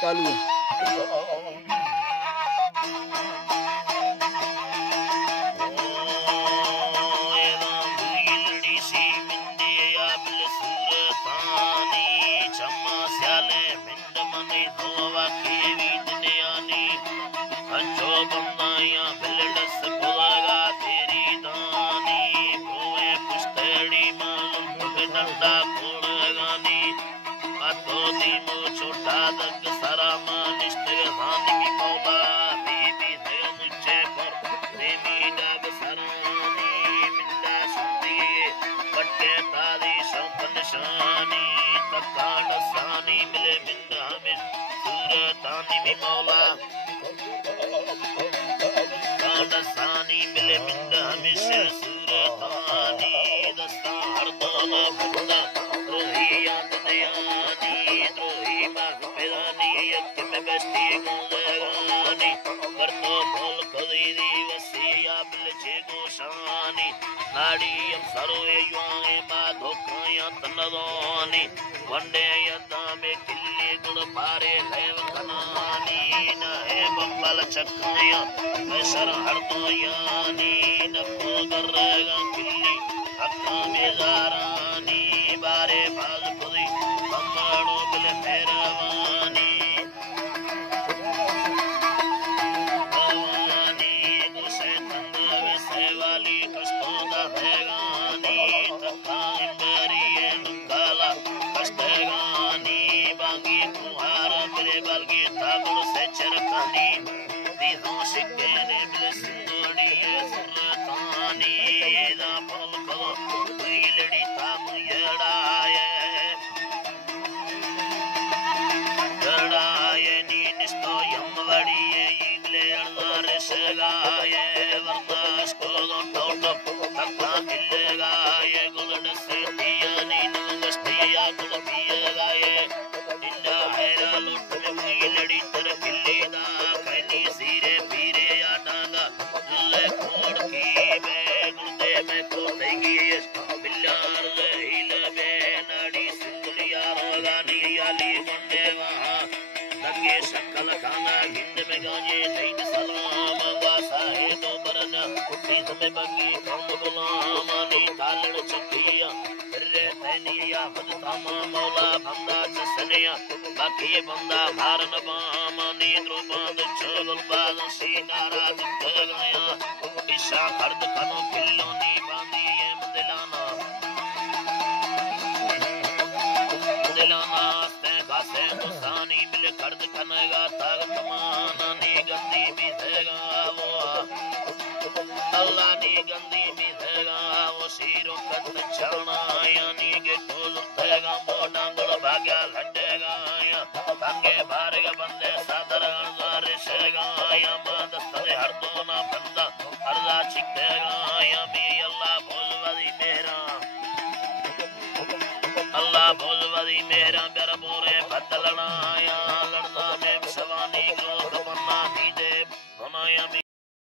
चालू है। वंडे यदा में किल्ली गुड़ पारे है कनानी न है बम्बल चक्रिया मैसर हरदो यानी न कोगरेगा किल्ली अक्का में जारानी बारे बाज खुदी बम्बाड़ो बिल फेरवानी भवानी गुसे तंद वैसे वाली कस्तों दा भेगानी तक्का इम्बरिये नुंगाला कष्टगानी बागी कुहारा बिले बलगी ताबुल से चरकानी दीहों सिक्के ने बिले सिंदोड़ी सुरतानी दा पल कलो लड़ी ताम यड़ाए नी निस्तो यमवड़ी इगले अनर सगाए वरदास को टोटो तक्का किल्लेगाए गुलड से दियानी नंगस्तिया गुलबियगाए इंदा हैरा लुट में लड़ी तर किल्लेदा कैनी सीरे पीरे आटांगा ले कोड़ की बे गुलदे में को तेगी बिल्लार ले हिल बे नाड़ी सिंदुलिया रोगानी याली वंडे वहां दंगे शक्ल खाना हिंद में गाजे दईन सलाम वासा है दो बरना सीध में बगी कौम गुलाम नी तालड़ चकिया रे तैनिया खुद तामा मौला बंदा चसनिया बाकी बंदा भारन बाम नी द्रुबाद चगल बाद सीनारा गया ईशा फर्द कनो किल्लो नी बांदी दिलाना से मुसानी बिल कर्द कनेगा ताकत माना नी गंदी भी देगा वो अल्लाह नी गंदी भी देगा वो शीरों कद चलना यानी के कोल देगा मोटा गुल भाग्या लड़ेगा या तंगे भारेगा बंदे सादर अनजार शेगा या मदद से हर दोना बंदा अर्जा चिकेगा या भी अल्लाह बोलवादी मेरा अल्लाह बोलवादी मेरा प्यारा बोरे बदलना या लड़ना में सवानी को तमन्ना ही दे बनाया